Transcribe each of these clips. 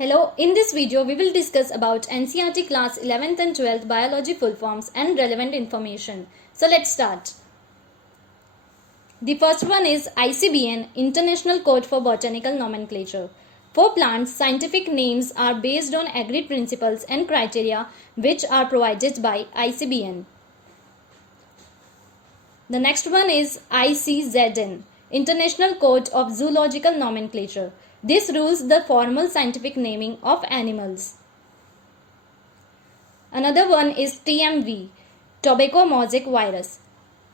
Hello, in this video we will discuss about NCERT class 11th and 12th biology full forms and relevant information. So let's start. The first one is ICBN, International Code for Botanical Nomenclature. For plants, scientific names are based on agreed principles and criteria which are provided by ICBN. The next one is ICZN, International Code of Zoological Nomenclature. This rules the formal scientific naming of animals. Another one is TMV, Tobacco Mosaic Virus.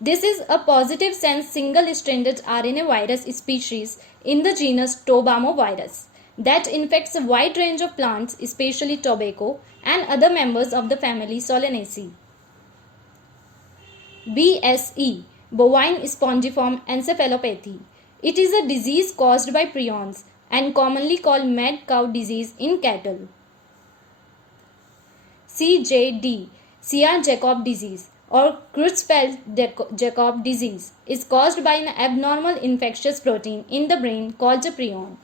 This is a positive sense single-stranded RNA virus species in the genus Tobamovirus that infects a wide range of plants, especially tobacco and other members of the family Solanaceae. BSE, Bovine Spongiform Encephalopathy. It is a disease caused by prions and commonly called mad cow disease in cattle. CJD, Ciar-Jakob disease or Creutzfeldt-Jakob disease is caused by an abnormal infectious protein in the brain called a prion.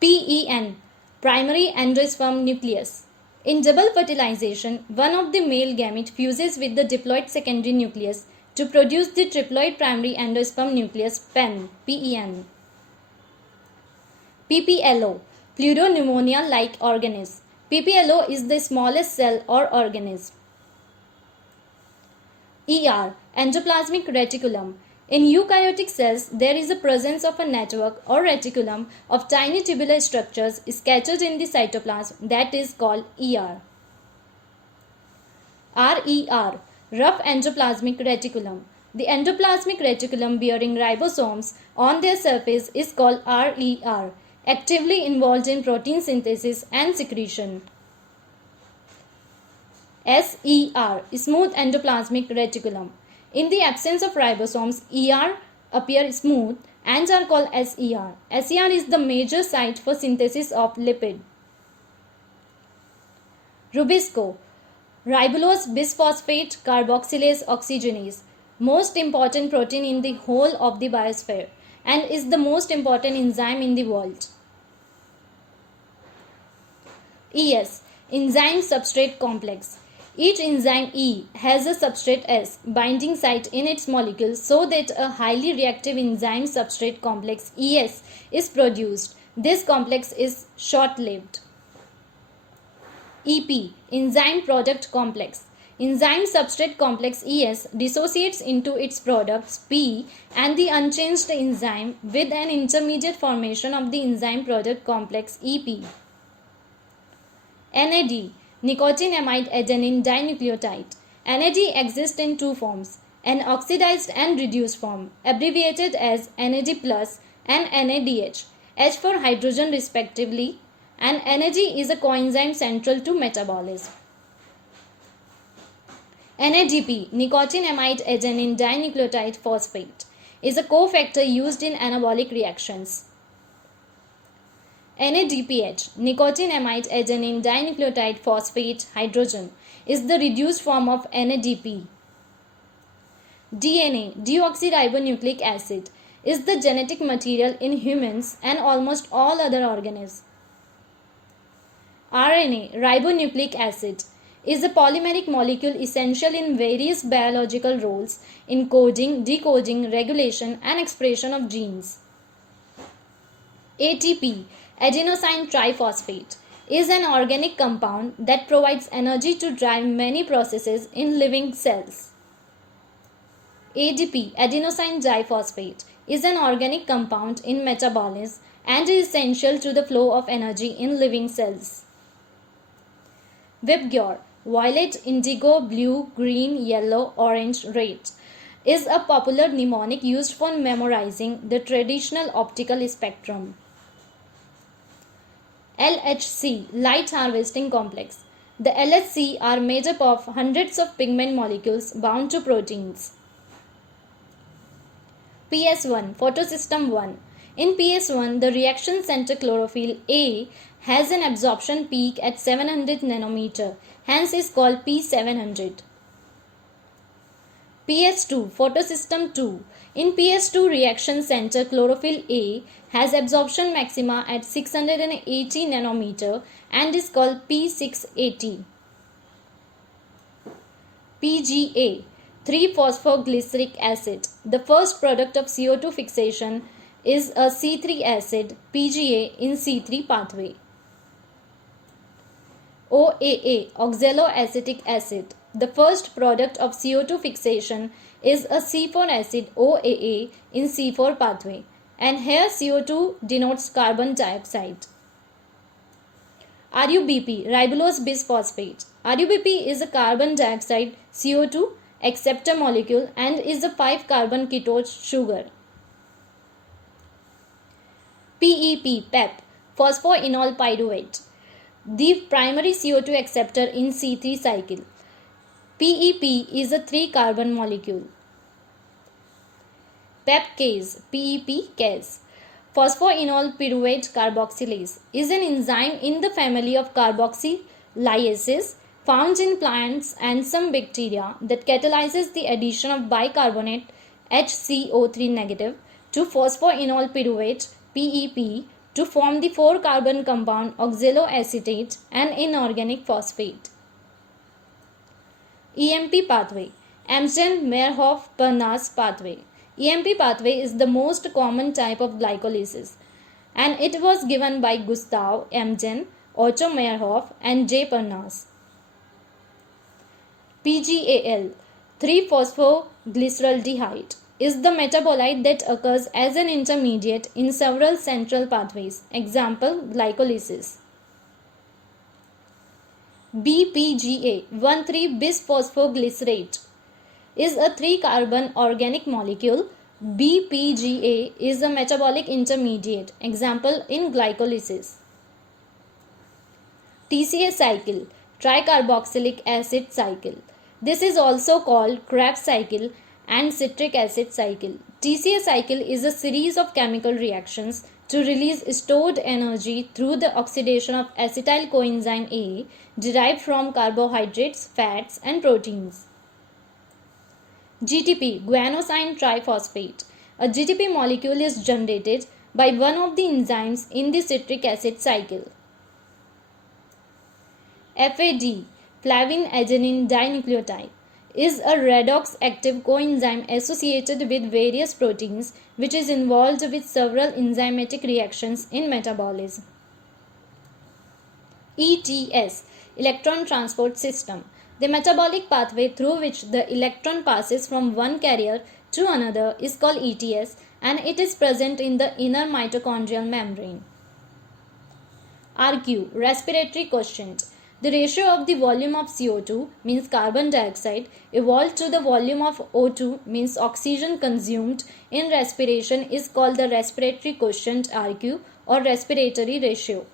PEN, Primary Endosperm Nucleus. In double fertilization, one of the male gamete fuses with the diploid secondary nucleus to produce the triploid primary endosperm nucleus PEN. PPLO, Pleuropneumonia-like organism. PPLO is the smallest cell or organism. ER, Endoplasmic Reticulum. In eukaryotic cells, there is a presence of a network or reticulum of tiny tubular structures scattered in the cytoplasm that is called ER. RER, Rough Endoplasmic Reticulum. The endoplasmic reticulum bearing ribosomes on their surface is called RER, actively involved in protein synthesis and secretion. SER, Smooth Endoplasmic Reticulum. In the absence of ribosomes, ER appear smooth and are called SER. SER is the major site for synthesis of lipid. Rubisco, Ribulose bisphosphate carboxylase oxygenase, most important protein in the whole of the biosphere and is the most important enzyme in the world. ES, Enzyme Substrate Complex. Each enzyme E has a substrate S binding site in its molecule so that a highly reactive enzyme substrate complex ES is produced. This complex is short-lived. EP, Enzyme Product Complex. Enzyme Substrate Complex ES dissociates into its products P and the unchanged enzyme with an intermediate formation of the enzyme product complex EP. NAD, Nicotinamide adenine dinucleotide. NAD exists in two forms, an oxidized and reduced form, abbreviated as NAD+ and NADH, H for hydrogen respectively, and NAD is a coenzyme central to metabolism. NADP, nicotinamide adenine dinucleotide phosphate, is a cofactor used in anabolic reactions. NADPH, nicotinamide adenine dinucleotide phosphate hydrogen, is the reduced form of NADP. DNA, deoxyribonucleic acid, is the genetic material in humans and almost all other organisms. RNA, ribonucleic acid, is a polymeric molecule essential in various biological roles in coding, decoding, regulation, and expression of genes. ATP, adenosine triphosphate, is an organic compound that provides energy to drive many processes in living cells. ADP, adenosine diphosphate, is an organic compound in metabolism and is essential to the flow of energy in living cells. VIBGYOR, violet, indigo, blue, green, yellow, orange, red, is a popular mnemonic used for memorizing the traditional optical spectrum. LHC, light harvesting complex. The LHC are made up of hundreds of pigment molecules bound to proteins. PS1, photosystem 1. In PS1, the reaction center chlorophyll A has an absorption peak at 700 nanometer, hence is called P700. PS2, photosystem 2. In PS2 reaction center, chlorophyll A has absorption maxima at 680 nanometer and is called P680. PGA, 3-phosphoglyceric acid. The first product of CO2 fixation is a C3 acid, PGA, in C3 pathway. OAA, oxaloacetic acid. The first product of CO2 fixation is a C4 acid, OAA, in C4 pathway. And here CO2 denotes carbon dioxide. RUBP, ribulose bisphosphate. RUBP is a carbon dioxide CO2 acceptor molecule and is a 5-carbon ketone sugar. PEP, phosphoenol pyruvate, the primary CO2 acceptor in C3 cycle. PEP is a 3-carbon molecule. PEP case, phosphoenol pyruvate carboxylase, is an enzyme in the family of carboxylases found in plants and some bacteria that catalyzes the addition of bicarbonate HCO3 negative to phosphoenol pyruvate PEP to form the 4-carbon compound oxaloacetate, an inorganic phosphate. EMP pathway, Amgen-Meyerhoff-Parnas pathway. EMP pathway is the most common type of glycolysis, and it was given by Gustav Amgen, Otto Meyerhoff, and J. Parnas. PGAL, 3-phosphoglyceraldehyde, is the metabolite that occurs as an intermediate in several central pathways. Example, glycolysis. BPGA, 1,3-bisphosphoglycerate, is a 3-carbon organic molecule. BPGA is a metabolic intermediate. Example, in glycolysis. TCA cycle, tricarboxylic acid cycle. This is also called Krebs cycle and citric acid cycle. TCA cycle is a series of chemical reactions to release stored energy through the oxidation of acetyl coenzyme A derived from carbohydrates, fats, and proteins. GTP, guanosine triphosphate. A GTP molecule is generated by one of the enzymes in the citric acid cycle. FAD, flavin adenine dinucleotide, is a redox active coenzyme associated with various proteins which is involved with several enzymatic reactions in metabolism. ETS, electron transport system, the metabolic pathway through which the electron passes from one carrier to another is called ETS, and it is present in the inner mitochondrial membrane. RQ, respiratory quotient. The ratio of the volume of CO2, means carbon dioxide, evolved to the volume of O2, means oxygen consumed in respiration, is called the respiratory quotient RQ or respiratory ratio.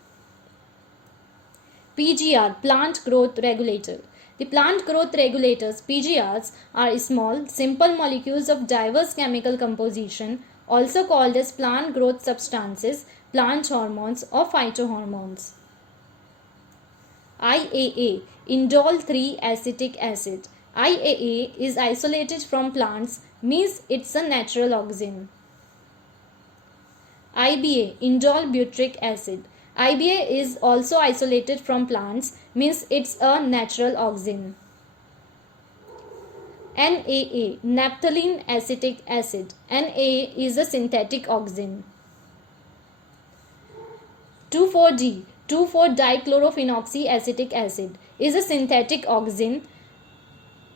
PGR, plant growth regulator. The plant growth regulators, PGRs, are small, simple molecules of diverse chemical composition, also called as plant growth substances, plant hormones, or phytohormones. IAA, indole 3-acetic acid. IAA is isolated from plants, means it's a natural oxime. IBA, indole butyric acid. IBA is also isolated from plants, means it's a natural oxime. NAA, naphthalene acetic acid. NAA is a synthetic oxime. 2,4-D, 2,4-dichlorophenoxyacetic acid, is a synthetic oxime.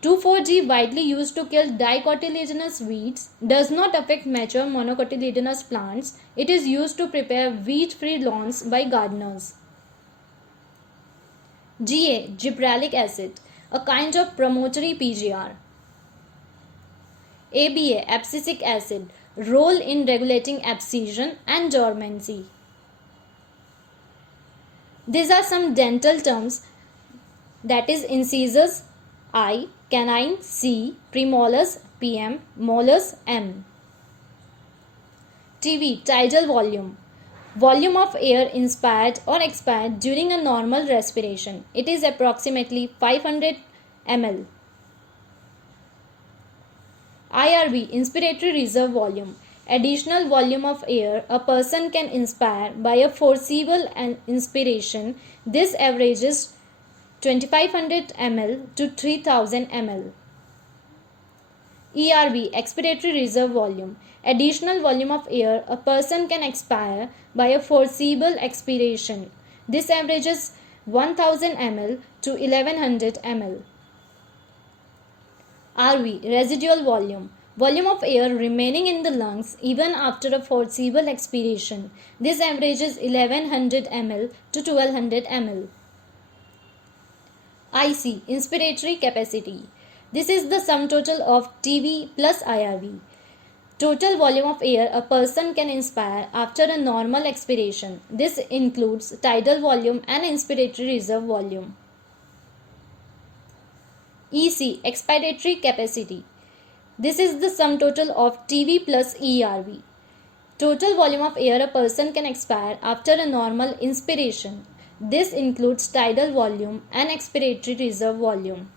2,4-D, widely used to kill dicotyledonous weeds, does not affect mature monocotyledonous plants. It is used to prepare weed-free lawns by gardeners. GA, gibberellic acid, a kind of promotory PGR. ABA, abscisic acid, role in regulating abscission and dormancy. These are some dental terms, that is incisors I, canine C, premolars PM, molars M. TV, tidal volume, volume of air inspired or expired during a normal respiration. It is approximately 500 ml. IRV, inspiratory reserve volume. Additional volume of air a person can inspire by a forcible inspiration. This averages 2500 ml to 3000 ml. ERV, expiratory reserve volume. Additional volume of air a person can expire by a forcible expiration. This averages 1000 ml to 1100 ml. RV, residual volume. Volume of air remaining in the lungs even after a forcible expiration. This averages 1100 ml to 1200 ml. IC, inspiratory capacity. This is the sum total of TV plus IRV. Total volume of air a person can inspire after a normal expiration. This includes tidal volume and inspiratory reserve volume. EC, expiratory capacity. This is the sum total of TV plus ERV. Total volume of air a person can expire after a normal inspiration. This includes tidal volume and expiratory reserve volume.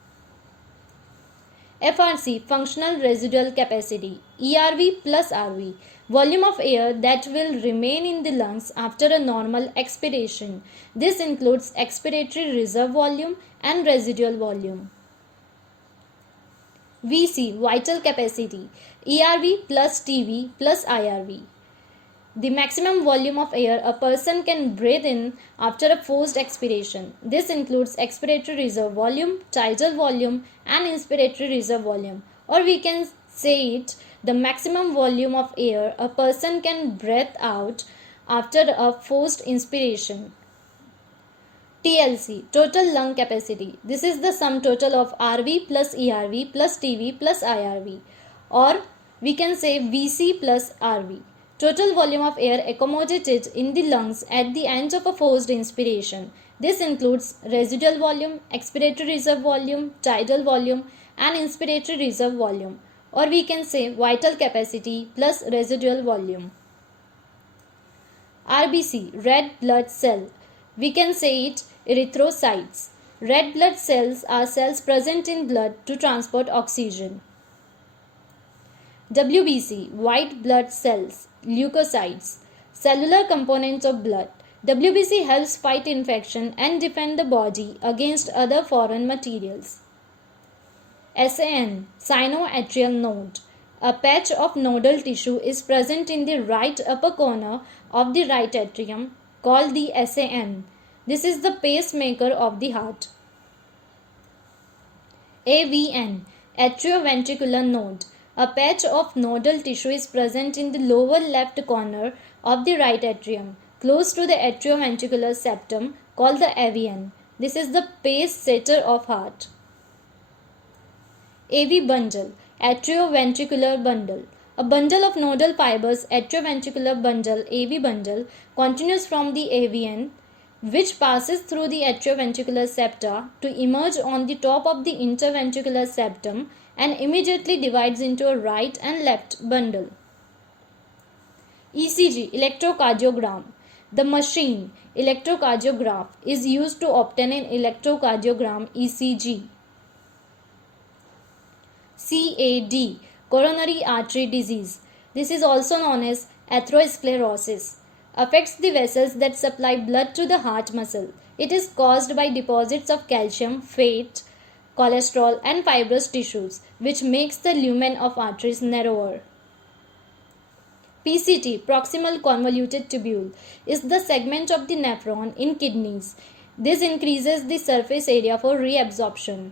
FRC, functional residual capacity. ERV plus RV. Volume of air that will remain in the lungs after a normal expiration. This includes expiratory reserve volume and residual volume. VC, vital capacity. ERV plus TV plus IRV. The maximum volume of air a person can breathe in after a forced expiration. This includes expiratory reserve volume, tidal volume and inspiratory reserve volume. Or we can say it, the maximum volume of air a person can breathe out after a forced inspiration. TLC, total lung capacity. This is the sum total of RV plus ERV plus TV plus IRV. Or we can say VC plus RV. Total volume of air accommodated in the lungs at the end of a forced inspiration. This includes residual volume, expiratory reserve volume, tidal volume and inspiratory reserve volume. Or we can say vital capacity plus residual volume. RBC, red blood cell. We can say it erythrocytes. Red blood cells are cells present in blood to transport oxygen. WBC, white blood cells, leukocytes, cellular components of blood. WBC helps fight infection and defend the body against other foreign materials. SAN, sinoatrial node. A patch of nodal tissue is present in the right upper corner of the right atrium called the SAN. This is the pacemaker of the heart. AVN, atrioventricular node. A patch of nodal tissue is present in the lower left corner of the right atrium, close to the atrioventricular septum called the AVN. This is the pace setter of heart. AV bundle, atrioventricular bundle. A bundle of nodal fibers, atrioventricular bundle, AV bundle, continues from the AVN, which passes through the atrioventricular septa to emerge on the top of the interventricular septum and immediately divides into a right and left bundle. ECG, electrocardiogram. The machine, electrocardiograph, is used to obtain an electrocardiogram ECG. CAD, coronary artery disease. This is also known as atherosclerosis. Affects the vessels that supply blood to the heart muscle. It is caused by deposits of calcium, fat, cholesterol and fibrous tissues, which makes the lumen of arteries narrower. PCT, proximal convoluted tubule, is the segment of the nephron in kidneys. This increases the surface area for reabsorption.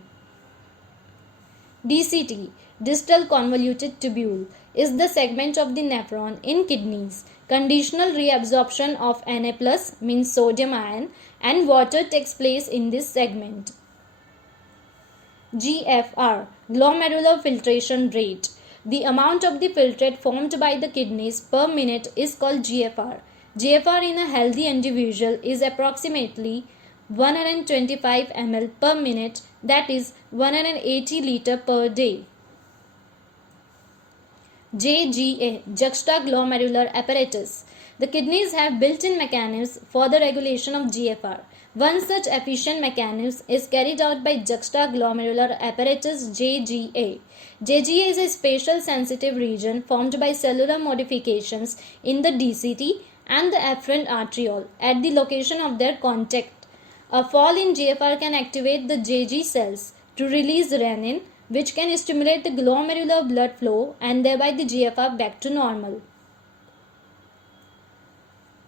DCT, distal convoluted tubule, is the segment of the nephron in kidneys. Conditional reabsorption of Na+ means sodium ion and water takes place in this segment. GFR, glomerular filtration rate. The amount of the filtrate formed by the kidneys per minute is called GFR. GFR in a healthy individual is approximately 125 ml per minute, that is 180 liter per day. JGA, juxtaglomerular apparatus. The kidneys have built-in mechanisms for the regulation of GFR. One such efficient mechanism is carried out by juxtaglomerular apparatus JGA. JGA is a spatial sensitive region formed by cellular modifications in the DCT and the afferent arteriole at the location of their contact. A fall in GFR can activate the JG cells to release renin, which can stimulate the glomerular blood flow and thereby the GFR back to normal.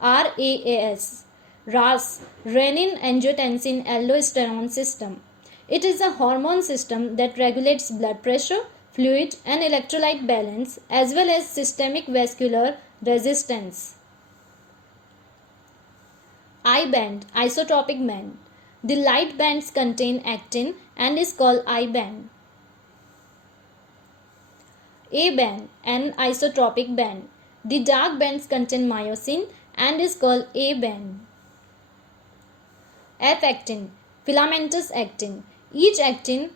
RAAS, renin-angiotensin-aldosterone system. It is a hormone system that regulates blood pressure, fluid and electrolyte balance as well as systemic vascular resistance. I band, isotropic band. The light bands contain actin and is called I band. A band, an isotropic band. The dark bands contain myosin and is called A band. F actin, filamentous actin. Each actin,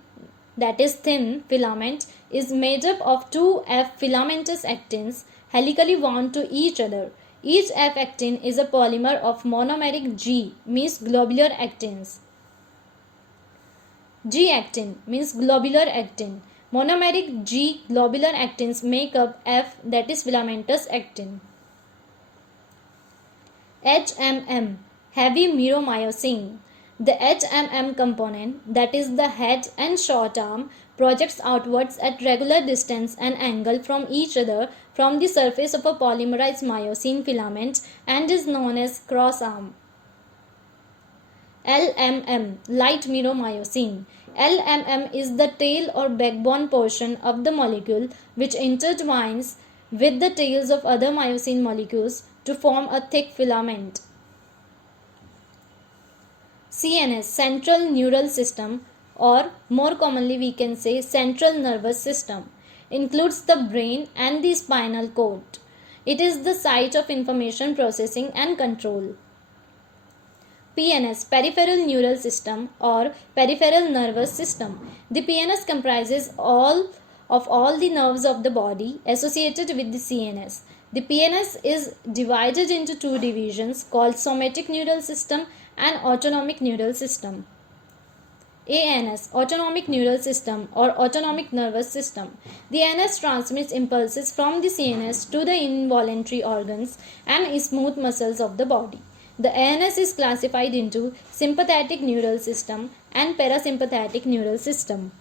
that is thin filament, is made up of two F filamentous actins helically wound to each other. Each F actin is a polymer of monomeric G, means globular actins. G actin means globular actin. Monomeric G globular actins make up F, that is filamentous actin. HMM, heavy myromyosin. The HMM component, that is the head and short arm, projects outwards at regular distance and angle from each other from the surface of a polymerized myosin filament and is known as cross arm. LMM, light myromyosin. LMM is the tail or backbone portion of the molecule which intertwines with the tails of other myosin molecules to form a thick filament. CNS, central neural system, or more commonly we can say central nervous system, includes the brain and the spinal cord. It is the site of information processing and control. PNS, peripheral neural system or peripheral nervous system. The PNS comprises all the nerves of the body associated with the CNS. The PNS is divided into two divisions called somatic neural system and autonomic neural system. ANS, autonomic neural system or autonomic nervous system. The ANS transmits impulses from the CNS to the involuntary organs and smooth muscles of the body. The ANS is classified into sympathetic neural system and parasympathetic neural system.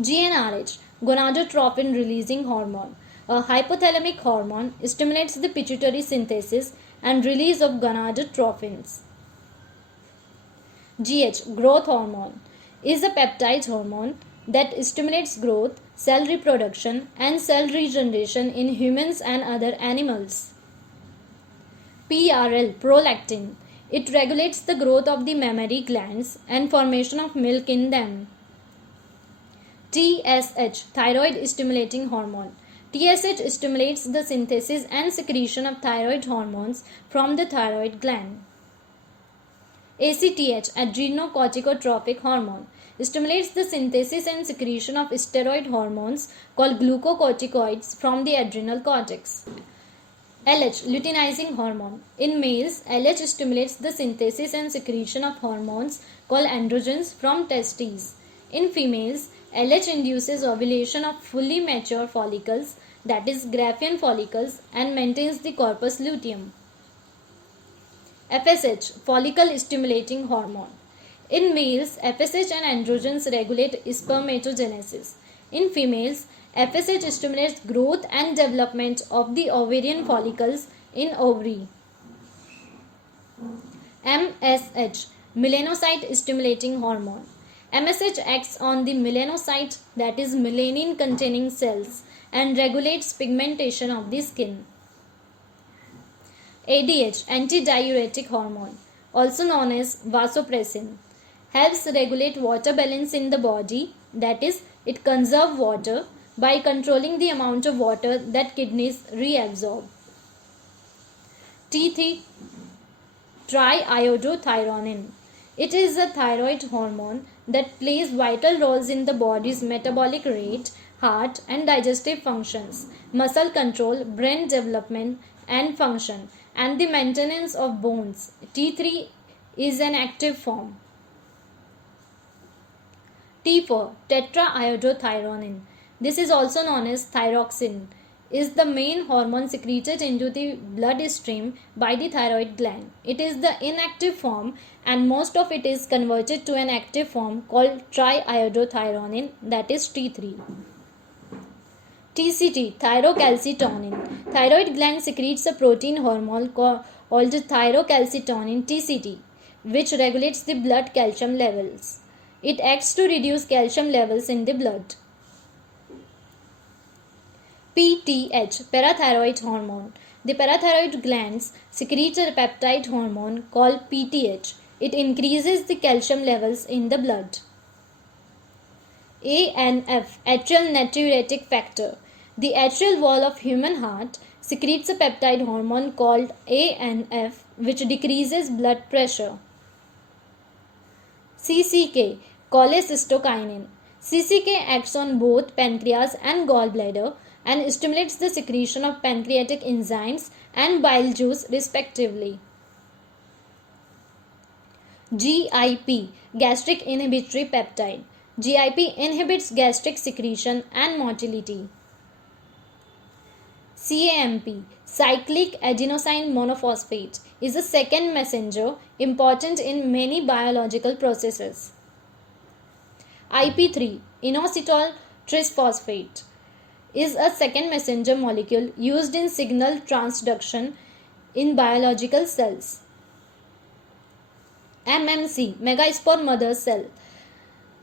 GnRH, gonadotropin releasing hormone. A hypothalamic hormone stimulates the pituitary synthesis and release of gonadotropins. GH, growth hormone, is a peptide hormone that stimulates growth, cell reproduction and cell regeneration in humans and other animals. PRL, prolactin. It regulates the growth of the mammary glands and formation of milk in them. TSH, thyroid stimulating hormone. TSH stimulates the synthesis and secretion of thyroid hormones from the thyroid gland. ACTH, adrenocorticotropic hormone, stimulates the synthesis and secretion of steroid hormones called glucocorticoids from the adrenal cortex. LH, luteinizing hormone. In males, LH stimulates the synthesis and secretion of hormones called androgens from testes. In females, LH induces ovulation of fully mature follicles, that is Graafian follicles, and maintains the corpus luteum. FSH, follicle stimulating hormone. In males, FSH and androgens regulate spermatogenesis. In females, FSH stimulates growth and development of the ovarian follicles in ovary. MSH, melanocyte stimulating hormone. MSH acts on the melanocyte, that is melanin containing cells, and regulates pigmentation of the skin. ADH, antidiuretic hormone, also known as vasopressin, helps regulate water balance in the body, that is, it conserves water by controlling the amount of water that kidneys reabsorb. T3, triiodothyronin. It is a thyroid hormone that plays vital roles in the body's metabolic rate, heart and digestive functions, muscle control, brain development, and function, and the maintenance of bones. T3 is an active form. T4, tetraiodothyronin. This is also known as thyroxine, is the main hormone secreted into the bloodstream by the thyroid gland. It is the inactive form, and most of it is converted to an active form called triiodothyronin, that is T3. TCT, thyrocalcitonin. Thyroid gland secretes a protein hormone called thyrocalcitonin, TCT, which regulates the blood calcium levels. It acts to reduce calcium levels in the blood. PTH, parathyroid hormone. The parathyroid glands secrete a peptide hormone called PTH. It increases the calcium levels in the blood. ANF, atrial natriuretic factor. The atrial wall of human heart secretes a peptide hormone called ANF, which decreases blood pressure. CCK, cholecystokinin. CCK acts on both pancreas and gallbladder and stimulates the secretion of pancreatic enzymes and bile juice respectively. GIP, gastric inhibitory peptide. GIP inhibits gastric secretion and motility. CAMP, cyclic adenosine monophosphate, is a second messenger important in many biological processes. IP3, inositol trisphosphate, is a second messenger molecule used in signal transduction in biological cells. MMC, megaspore mother cell,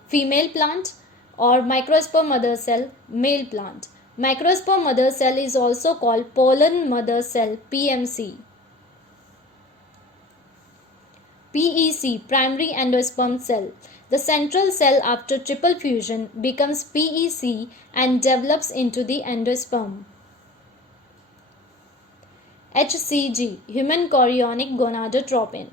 female plant, or microspore mother cell, male plant. Microspore mother cell is also called pollen mother cell, PMC. PEC, primary endosperm cell. The central cell after triple fusion becomes PEC and develops into the endosperm. HCG, human chorionic gonadotropin,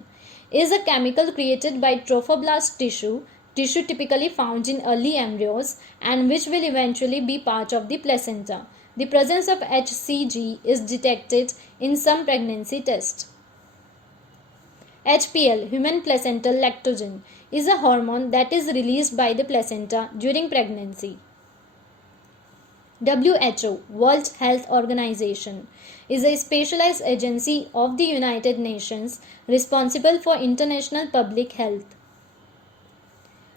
is a chemical created by trophoblast tissue typically found in early embryos and which will eventually be part of the placenta. The presence of HCG is detected in some pregnancy tests. HPL, human placental lactogen, is a hormone that is released by the placenta during pregnancy. WHO, World Health Organization, is a specialized agency of the United Nations responsible for international public health.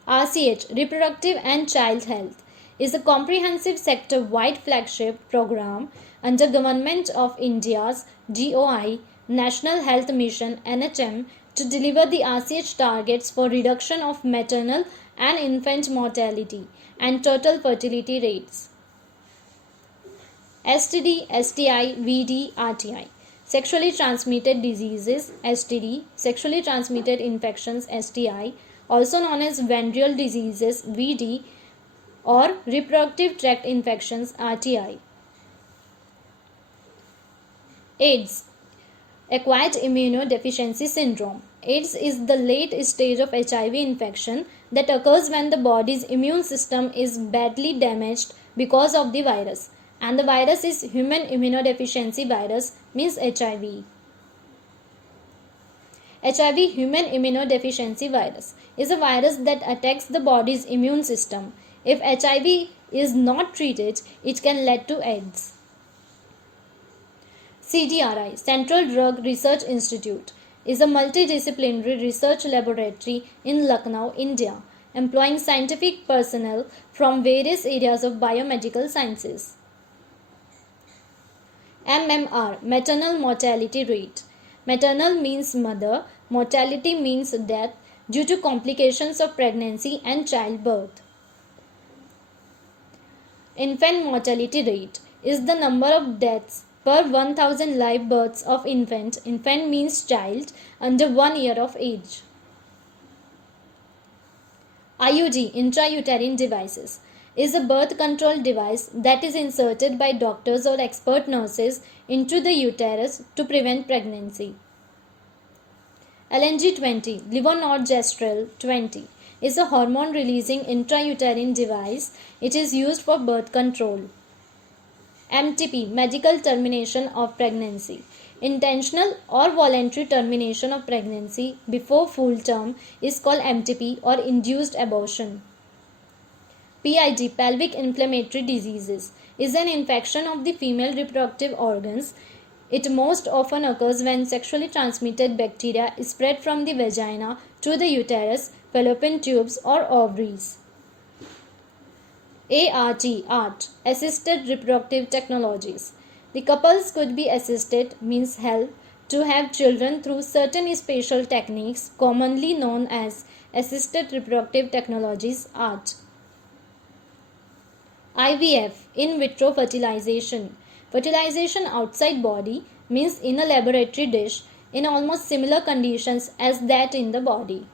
RCH, Reproductive and Child Health, is a comprehensive sector-wide flagship program under Government of India's GOI, National Health Mission NHM, to deliver the RCH targets for reduction of maternal and infant mortality and total fertility rates. STD, STI, VD, RTI. Sexually transmitted diseases, STD, sexually transmitted infections, STI, also known as venereal diseases, VD, or reproductive tract infections, RTI. AIDS, acquired immunodeficiency syndrome. AIDS is the late stage of HIV infection that occurs when the body's immune system is badly damaged because of the virus, and the virus is human immunodeficiency virus, means HIV. HIV, human immunodeficiency virus, is a virus that attacks the body's immune system. If HIV is not treated, it can lead to AIDS. CDRI, Central Drug Research Institute, is a multidisciplinary research laboratory in Lucknow, India, employing scientific personnel from various areas of biomedical sciences. MMR, maternal mortality rate. Maternal means mother, mortality means death due to complications of pregnancy and childbirth. Infant mortality rate is the number of deaths per 1000 live births of infant. Infant means child under 1 year of age. IUD, intrauterine devices, is a birth control device that is inserted by doctors or expert nurses into the uterus to prevent pregnancy. LNG20, levonorgestrel 20, is a hormone-releasing intrauterine device. It is used for birth control. MTP, medical termination of pregnancy. Intentional or voluntary termination of pregnancy before full term is called MTP or induced abortion. PID, pelvic inflammatory diseases, is an infection of the female reproductive organs. It most often occurs when sexually transmitted bacteria is spread from the vagina to the uterus, fallopian tubes, or ovaries. ART, assisted reproductive technologies. The couples could be assisted, means help, to have children through certain special techniques commonly known as assisted reproductive technologies, ART. IVF, in vitro fertilization. Fertilization outside body means in a laboratory dish in almost similar conditions as that in the body.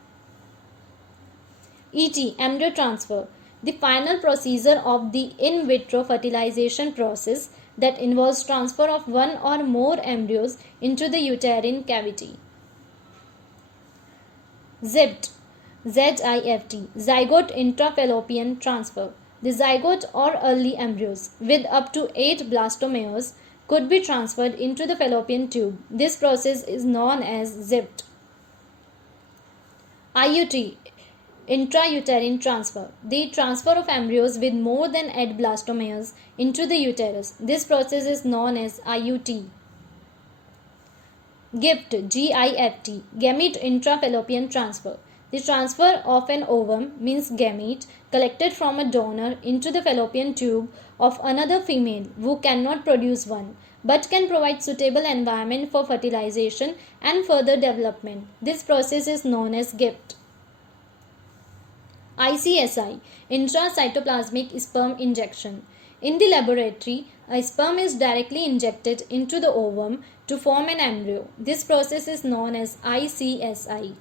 ET, embryo transfer, the final procedure of the in vitro fertilization process that involves transfer of one or more embryos into the uterine cavity. ZIFT, ZIFT, zygote intrafallopian transfer. The zygote or early embryos with up to 8 blastomeres could be transferred into the fallopian tube. This process is known as ZIFT. IUT, intrauterine transfer, the transfer of embryos with more than 8 blastomeres into the uterus. This process is known as IUT. GIFT, GIFT, gamete intrafallopian transfer. The transfer of an ovum, means gamete, collected from a donor into the fallopian tube of another female who cannot produce one, but can provide suitable environment for fertilization and further development. This process is known as GIFT. ICSI, intracytoplasmic sperm injection. In the laboratory, a sperm is directly injected into the ovum to form an embryo. This process is known as ICSI.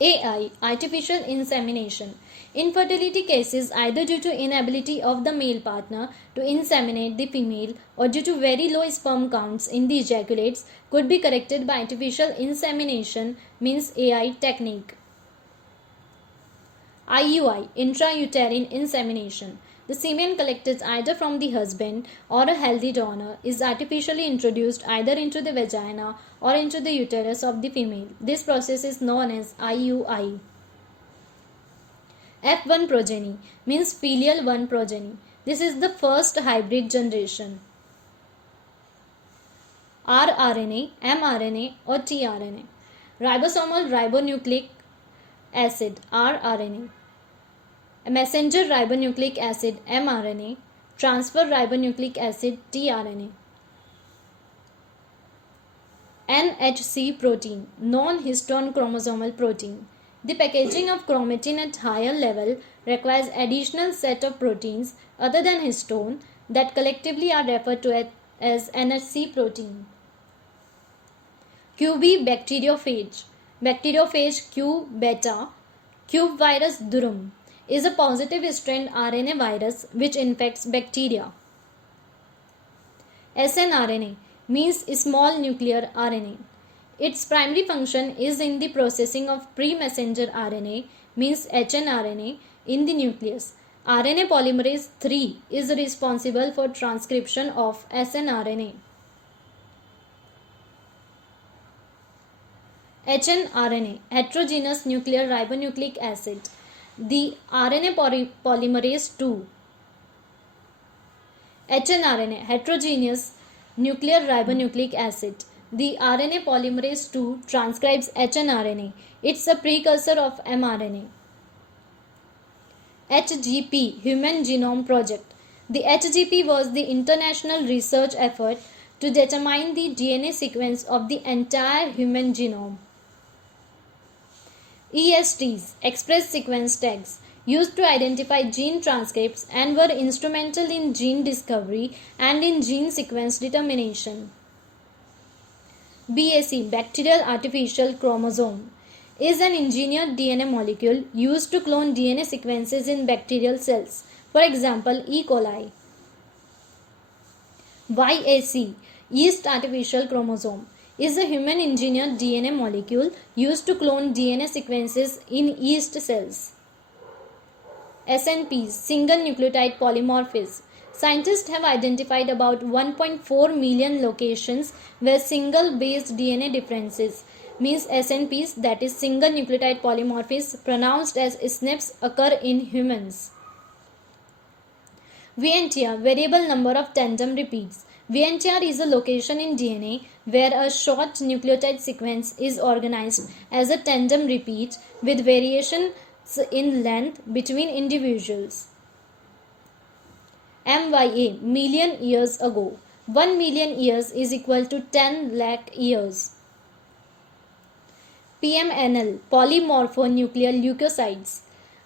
AI, artificial insemination. Infertility cases either due to inability of the male partner to inseminate the female or due to very low sperm counts in the ejaculates could be corrected by artificial insemination, means AI technique. IUI, intrauterine insemination. The semen collected either from the husband or a healthy donor is artificially introduced either into the vagina or into the uterus of the female. This process is known as IUI. F1 progeny, means filial one progeny. This is the first hybrid generation. rRNA, mRNA or tRNA. Ribosomal ribonucleic acid, rRNA. Messenger ribonucleic acid, mRNA. Transfer ribonucleic acid, tRNA. NHC protein, non-histone chromosomal protein. The packaging of chromatin at higher level requires additional set of proteins other than histone that collectively are referred to as NHC protein. QB bacteriophage. Bacteriophage Q beta, Cube virus durum, is a positive strand RNA virus which infects bacteria. snRNA means small nuclear RNA. Its primary function is in the processing of pre-messenger RNA, means hnRNA, in the nucleus. RNA polymerase III is responsible for transcription of snRNA. hnRNA, heterogeneous nuclear ribonucleic acid. The RNA polymerase II. hnRNA, heterogeneous nuclear ribonucleic acid. The RNA polymerase II transcribes hnRNA. It's a precursor of mRNA. HGP, Human Genome Project. The HGP was the international research effort to determine the DNA sequence of the entire human genome. ESTs, Express Sequence Tags, used to identify gene transcripts and were instrumental in gene discovery and in gene sequence determination. BAC, Bacterial Artificial Chromosome, is an engineered DNA molecule used to clone DNA sequences in bacterial cells, for example, E. coli. YAC, Yeast Artificial Chromosome, is a human engineered DNA molecule used to clone DNA sequences in yeast cells. SNPs, Single Nucleotide Polymorphism. Scientists have identified about 1.4 million locations where single-base DNA differences, means SNPs, that is single nucleotide polymorphisms, pronounced as SNPs, occur in humans. VNTR, variable number of tandem repeats. VNTR is a location in DNA where a short nucleotide sequence is organized as a tandem repeat with variations in length between individuals. MYA, million years ago. 1 million years is equal to 10 lakh years. PMNL, polymorphonuclear leukocytes,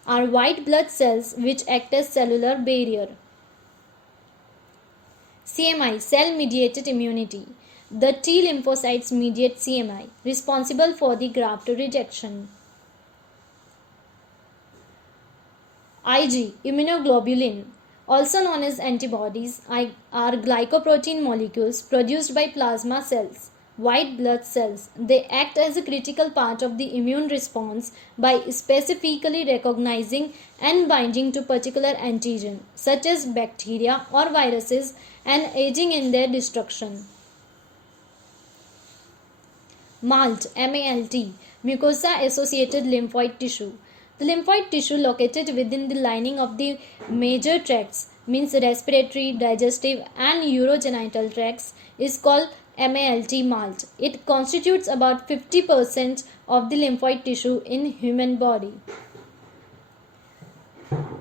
are white blood cells which act as cellular barrier. CMI, cell-mediated immunity. The T lymphocytes mediate CMI, responsible for the graft rejection. IG, immunoglobulin, also known as antibodies, are glycoprotein molecules produced by plasma cells, white blood cells. They act as a critical part of the immune response by specifically recognizing and binding to particular antigen, such as bacteria or viruses, and aiding in their destruction. MALT, M-A-L-T, mucosa-associated lymphoid tissue. The lymphoid tissue located within the lining of the major tracts, means respiratory, digestive and urogenital tracts, is called MALT. It constitutes about 50% of the lymphoid tissue in human body.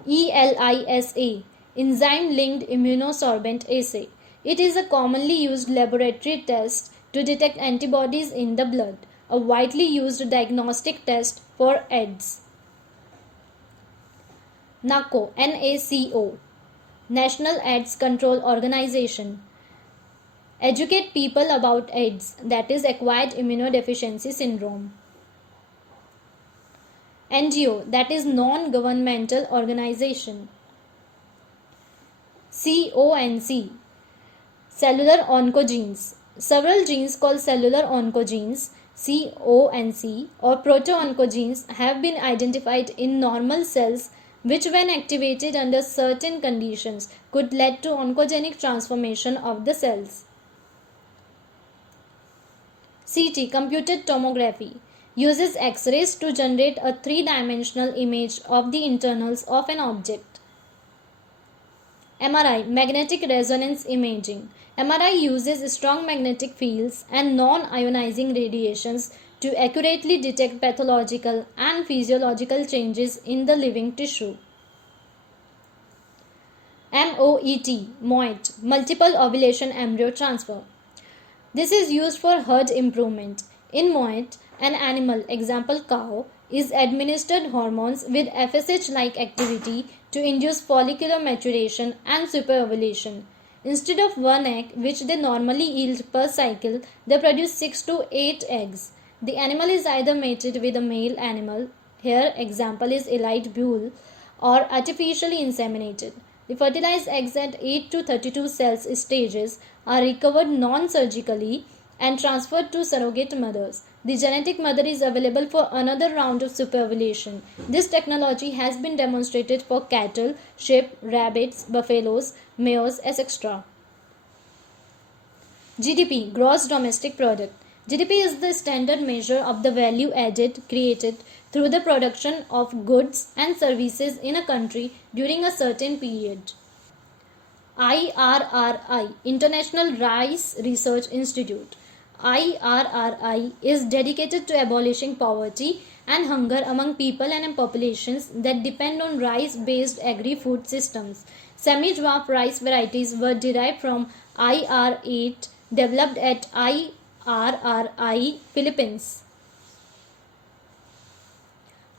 ELISA, enzyme-linked immunosorbent assay. It is a commonly used laboratory test to detect antibodies in the blood, a widely used diagnostic test for AIDS. NACO, N-A-C-O, National AIDS Control Organization. Educate people about AIDS, that is acquired immunodeficiency syndrome. NGO, that is non-governmental organization. CONC, cellular oncogenes. Several genes called cellular oncogenes, CONC, or proto-oncogenes have been identified in normal cells which, when activated under certain conditions, could lead to oncogenic transformation of the cells. CT, computed tomography, uses X-rays to generate a three-dimensional image of the internals of an object. MRI, magnetic resonance imaging. MRI uses strong magnetic fields and non-ionizing radiations to accurately detect pathological and physiological changes in the living tissue. MOET, multiple ovulation embryo transfer. This is used for herd improvement. In MOET, an animal, example cow, is administered hormones with FSH-like activity to induce follicular maturation and superovulation. Instead of one egg, which they normally yield per cycle, they produce 6 to 8 eggs. The animal is either mated with a male animal, here example is elite bull, or artificially inseminated. The fertilized eggs at 8 to 32 cells stages are recovered non-surgically and transferred to surrogate mothers. The genetic mother is available for another round of superovulation. This technology has been demonstrated for cattle, sheep, rabbits, buffaloes, mares, etc. GDP, gross domestic product. GDP is the standard measure of the value added created through the production of goods and services in a country during a certain period. IRRI, International Rice Research Institute. IRRI is dedicated to abolishing poverty and hunger among people and populations that depend on rice-based agri-food systems. Semi-dwarf rice varieties were derived from IR8 developed at IRRI, Philippines.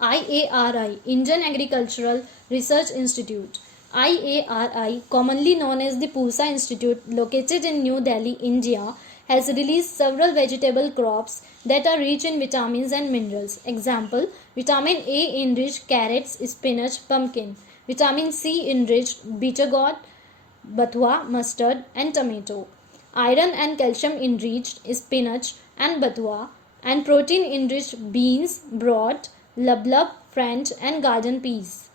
IARI, Indian Agricultural Research Institute. IARI, commonly known as the Pusa Institute, located in New Delhi, India, has released several vegetable crops that are rich in vitamins and minerals. Example, vitamin A enriched carrots, spinach, pumpkin. Vitamin C enriched bitter gourd, bathua, mustard and tomato. Iron and calcium enriched spinach and bathua, and protein enriched beans, broad, lub, French and garden peas.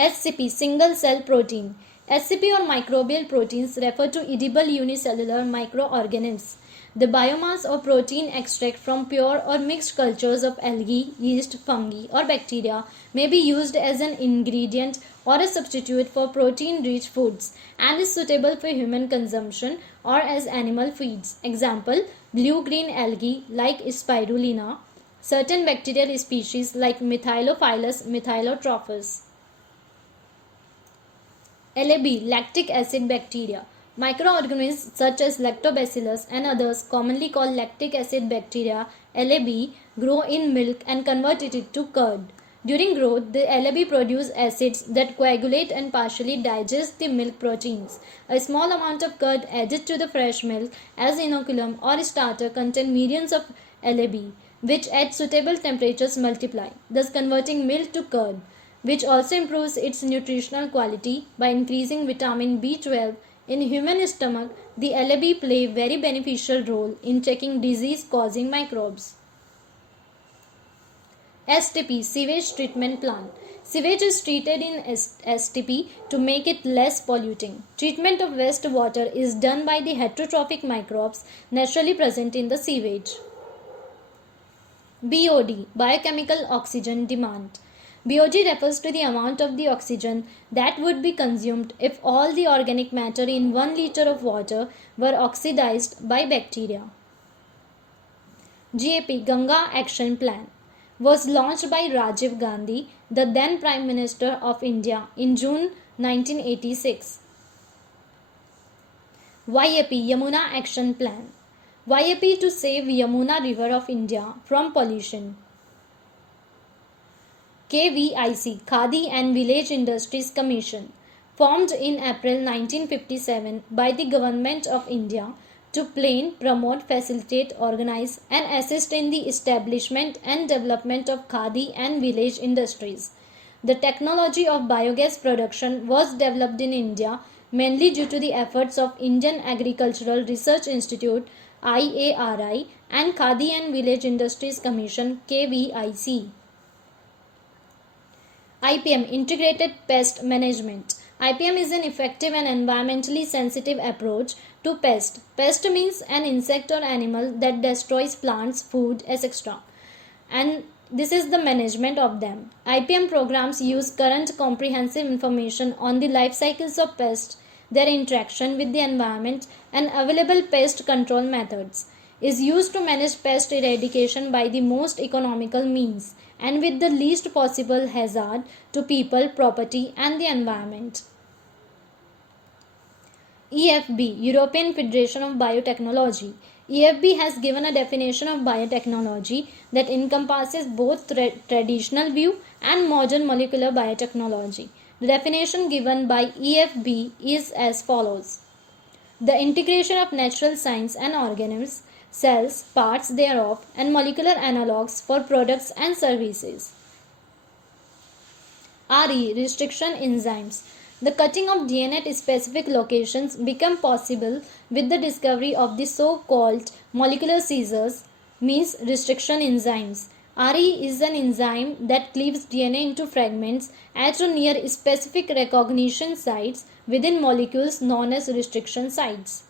SCP single cell protein. SCP or microbial proteins refer to edible unicellular microorganisms. The biomass or protein extract from pure or mixed cultures of algae, yeast, fungi, or bacteria may be used as an ingredient or a substitute for protein-rich foods and is suitable for human consumption or as animal feeds. Example, blue-green algae like spirulina, certain bacterial species like Methylophilus methylotrophus. LAB, lactic acid bacteria. Microorganisms such as lactobacillus and others, commonly called lactic acid bacteria, LAB, grow in milk and convert it to curd. During growth, the LAB produce acids that coagulate and partially digest the milk proteins. A small amount of curd added to the fresh milk as inoculum or starter contain millions of LAB, which at suitable temperatures multiply, thus converting milk to curd, which also improves its nutritional quality by increasing vitamin B12. In human stomach, the LAB play very beneficial role in checking disease-causing microbes. STP, sewage treatment plant. Sewage is treated in STP to make it less polluting. Treatment of wastewater is done by the heterotrophic microbes naturally present in the sewage. BOD, biochemical oxygen demand. BOD refers to the amount of the oxygen that would be consumed if all the organic matter in 1 liter of water were oxidized by bacteria. GAP, Ganga Action Plan, was launched by Rajiv Gandhi, the then Prime Minister of India, in June 1986. YAP, Yamuna Action Plan. YAP to save Yamuna River of India from pollution. KVIC, Khadi and Village Industries Commission, formed in April 1957 by the Government of India to plan, promote, facilitate, organize and assist in the establishment and development of Khadi and village industries. The technology of biogas production was developed in India mainly due to the efforts of Indian Agricultural Research Institute IARI and Khadi and Village Industries Commission KVIC. IPM, Integrated Pest Management. IPM is an effective and environmentally sensitive approach to pest. Pest means an insect or animal that destroys plants, food, etc. And this is the management of them. IPM programs use current comprehensive information on the life cycles of pests, their interaction with the environment, and available pest control methods. Is used to manage pest eradication by the most economical means and with the least possible hazard to people, property, and the environment. EFB, European Federation of Biotechnology. EFB has given a definition of biotechnology that encompasses both traditional view and modern molecular biotechnology. The definition given by EFB is as follows: the integration of natural science and organisms, cells, parts thereof, and molecular analogues for products and services. RE, restriction enzymes. The cutting of DNA at specific locations became possible with the discovery of the so-called molecular scissors, means restriction enzymes. RE is an enzyme that cleaves DNA into fragments at or near specific recognition sites within molecules known as restriction sites.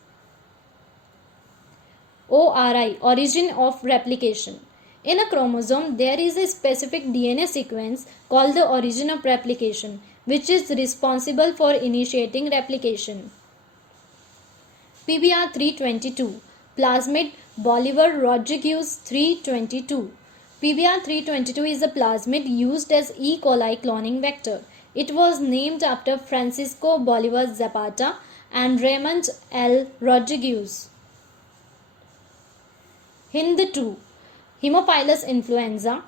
ORI, origin of replication. In a chromosome, there is a specific DNA sequence called the origin of replication, which is responsible for initiating replication. PBR 322, plasmid Bolivar Rodriguez 322. PBR 322 is a plasmid used as E. coli cloning vector. It was named after Francisco Bolivar Zapata and Raymond L. Rodriguez. Hind 2, Haemophilus influenza,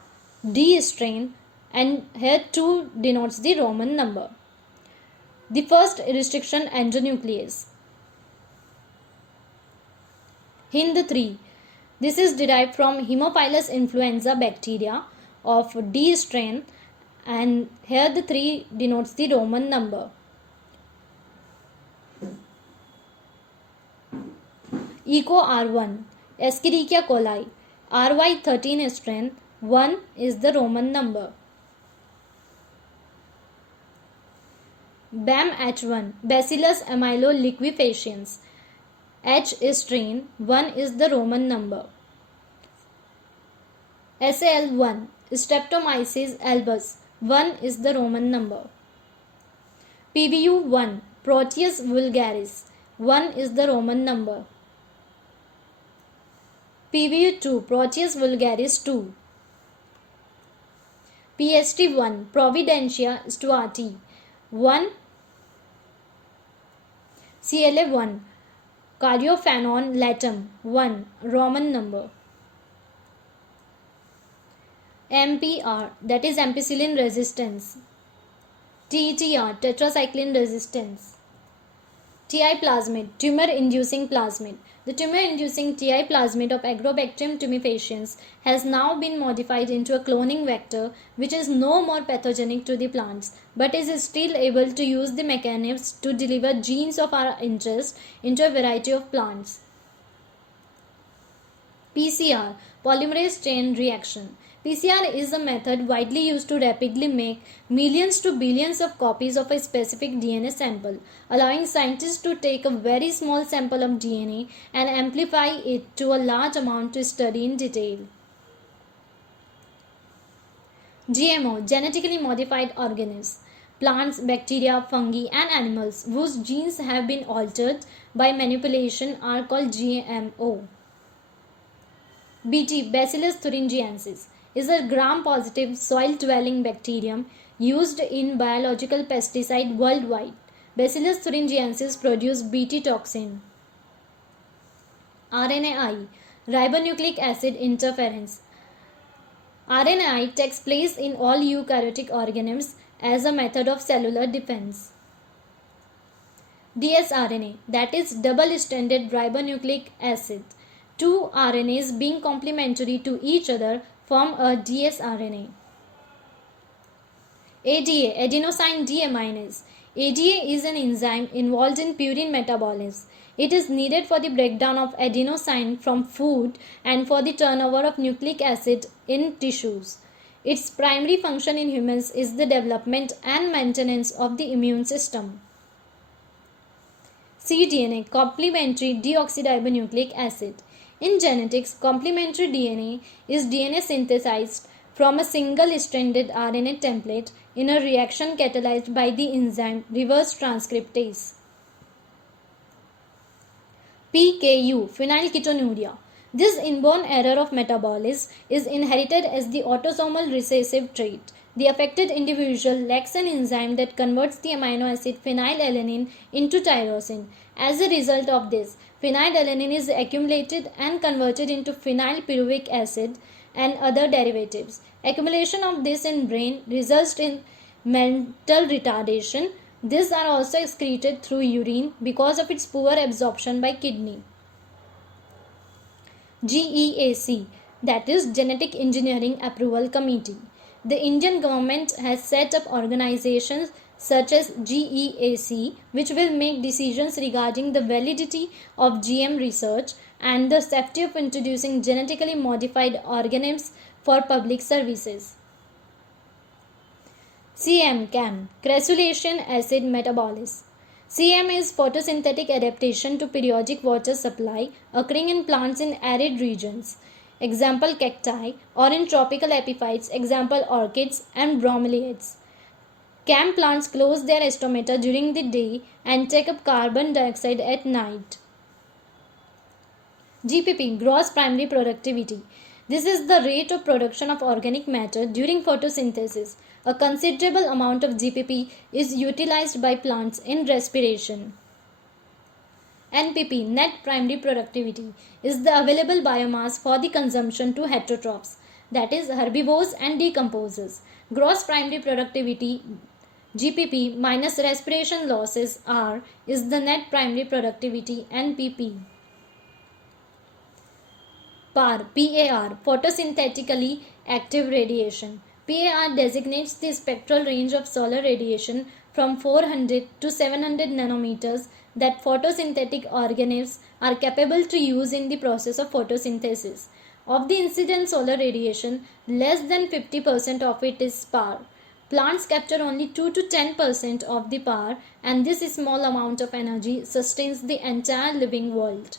D strain, and here 2 denotes the Roman number. The first restriction endonuclease. Hind 3, this is derived from Haemophilus influenza bacteria of D strain, and here the 3 denotes the Roman number. Echo R1, Escherichia coli, RY13 strain, 1 is the Roman number. BAMH1, Bacillus amyloliquefaciens. H is strain, 1 is the Roman number. SAL1, Streptomyces albus, 1 is the Roman number. PVU1, Proteus vulgaris, 1 is the Roman number. PVU2, Proteus vulgaris 2. PST1, Providentia stuarti, 1. CLA1, Cardiophanon latum, 1, Roman number. MPR, that is ampicillin resistance. TTR, tetracycline resistance. TI plasmid, tumor-inducing plasmid. The tumor-inducing TI plasmid of Agrobacterium tumefaciens has now been modified into a cloning vector which is no more pathogenic to the plants but is still able to use the mechanisms to deliver genes of our interest into a variety of plants. PCR, polymerase chain reaction. PCR is a method widely used to rapidly make millions to billions of copies of a specific DNA sample, allowing scientists to take a very small sample of DNA and amplify it to a large amount to study in detail. GMO, genetically modified organisms. Plants, bacteria, fungi and animals whose genes have been altered by manipulation are called GMO. BT, Bacillus thuringiensis, is a gram-positive soil-dwelling bacterium used in biological pesticide worldwide. Bacillus thuringiensis produce Bt toxin. RNAi, ribonucleic acid interference. RNAi takes place in all eukaryotic organisms as a method of cellular defense. dsRNA, that is double-stranded ribonucleic acid. Two RNAs being complementary to each other form a dsRNA. ADA, adenosine deaminase. ADA is an enzyme involved in purine metabolism. It is needed for the breakdown of adenosine from food and for the turnover of nucleic acid in tissues. Its primary function in humans is the development and maintenance of the immune system. cDNA, complementary deoxyribonucleic acid. In genetics, complementary DNA is DNA synthesized from a single-stranded RNA template in a reaction catalyzed by the enzyme reverse transcriptase. PKU, phenylketonuria. This inborn error of metabolism is inherited as the autosomal recessive trait. The affected individual lacks an enzyme that converts the amino acid phenylalanine into tyrosine. As a result of this, phenylalanine is accumulated and converted into phenylpyruvic acid and other derivatives. Accumulation of this in brain results in mental retardation. These are also excreted through urine because of its poor absorption by kidney. GEAC, that is Genetic Engineering Approval Committee. The Indian government has set up organizations such as GEAC, which will make decisions regarding the validity of GM research and the safety of introducing genetically modified organisms for public services. CM, crassulacean acid metabolism. CM is photosynthetic adaptation to periodic water supply occurring in plants in arid regions, example cacti, or in tropical epiphytes, example orchids and bromeliads. CAM plants close their stomata during the day and take up carbon dioxide at night. GPP, gross primary productivity. This is the rate of production of organic matter during photosynthesis. A considerable amount of GPP is utilized by plants in respiration. NPP, net primary productivity, is the available biomass for the consumption to heterotrophs, that is herbivores and decomposers. Gross primary productivity GPP minus respiration losses R is the net primary productivity NPP. PAR, photosynthetically active radiation. PAR designates the spectral range of solar radiation from 400 to 700 nanometers that photosynthetic organisms are capable to use in the process of photosynthesis. Of the incident solar radiation, less than 50% of it is PAR. Plants capture only 2 to 10% of the power, and this small amount of energy sustains the entire living world.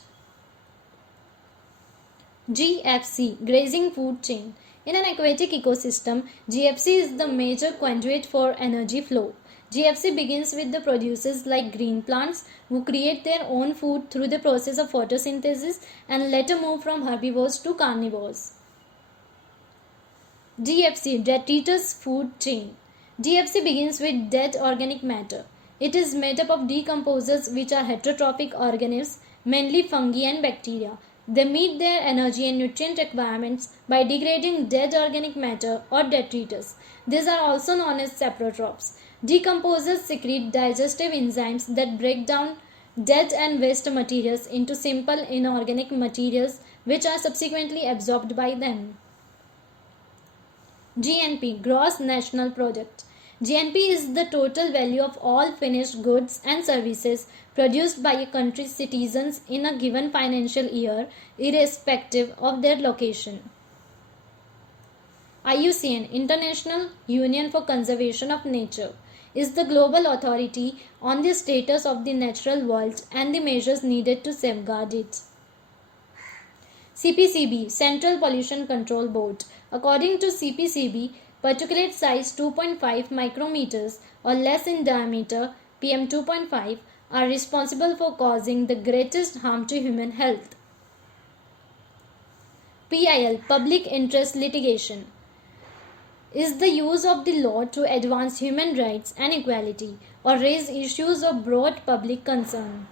GFC, grazing food chain. In an aquatic ecosystem, GFC is the major conduit for energy flow. GFC begins with the producers like green plants who create their own food through the process of photosynthesis and later move from herbivores to carnivores. GFC, detritus food chain. GFC begins with dead organic matter. It is made up of decomposers which are heterotrophic organisms, mainly fungi and bacteria. They meet their energy and nutrient requirements by degrading dead organic matter or detritus. These are also known as saprotrophs. Decomposers secrete digestive enzymes that break down dead and waste materials into simple inorganic materials which are subsequently absorbed by them. GNP, gross national product. GNP is the total value of all finished goods and services produced by a country's citizens in a given financial year, irrespective of their location. IUCN, International Union for Conservation of Nature, is the global authority on the status of the natural world and the measures needed to safeguard it. CPCB, Central Pollution Control Board. According to CPCB, particulate size 2.5 micrometers or less in diameter, PM 2.5, are responsible for causing the greatest harm to human health. PIL, Public Interest Litigation, is the use of the law to advance human rights and equality or raise issues of broad public concern.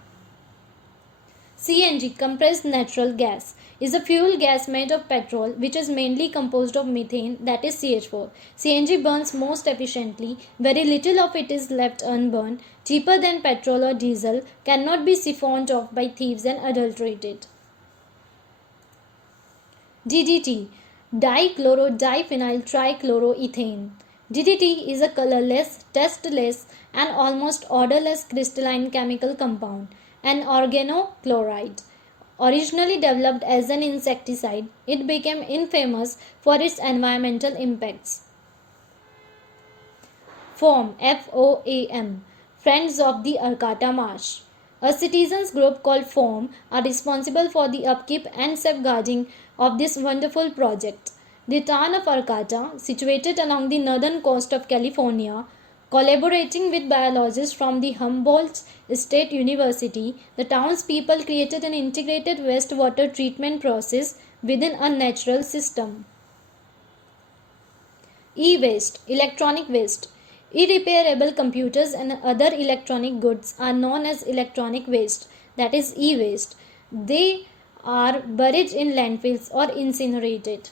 CNG, compressed natural gas, is a fuel gas made of petrol which is mainly composed of methane, that is CH4. CNG burns most efficiently. Very little of it is left unburned. Cheaper than petrol or diesel, cannot be siphoned off by thieves and adulterated. DDT, dichloro-diphenyl trichloroethane. DDT is a colorless, tasteless and almost odorless crystalline chemical compound, an organochloride. Originally developed as an insecticide, it became infamous for its environmental impacts. FOAM, FOAM, Friends of the Arcata Marsh. A citizens group called FOAM are responsible for the upkeep and safeguarding of this wonderful project. The town of Arcata, situated along the northern coast of California, collaborating with biologists from the Humboldt State University, the townspeople created an integrated wastewater treatment process within a natural system. E-waste, electronic waste. Irrepairable computers and other electronic goods are known as electronic waste, that is e-waste. They are buried in landfills or incinerated.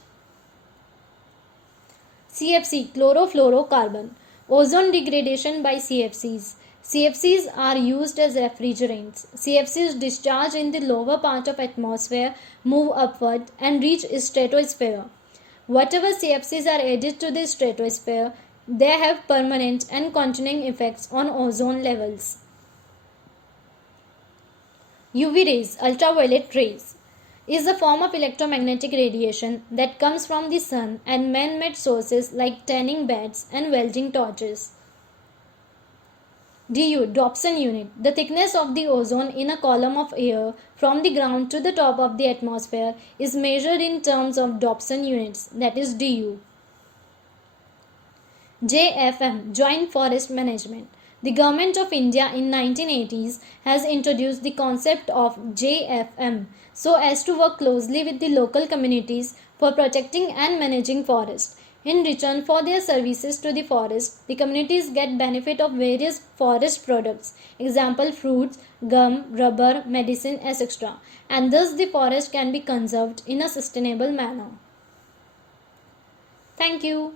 CFC, chlorofluorocarbon. Ozone degradation by CFCs. CFCs are used as refrigerants. CFCs discharge in the lower part of atmosphere, move upward and reach stratosphere. Whatever CFCs are added to the stratosphere, they have permanent and continuing effects on ozone levels. UV rays, ultraviolet rays, is a form of electromagnetic radiation that comes from the sun and man-made sources like tanning beds and welding torches. DU, Dobson unit. The thickness of the ozone in a column of air from the ground to the top of the atmosphere is measured in terms of Dobson units, that is DU. JFM, Joint Forest Management. The Government of India in 1980s has introduced the concept of JFM so as to work closely with the local communities for protecting and managing forests. In return for their services to the forest, the communities get benefit of various forest products, example fruits, gum, rubber, medicine, etc. And thus the forest can be conserved in a sustainable manner. Thank you.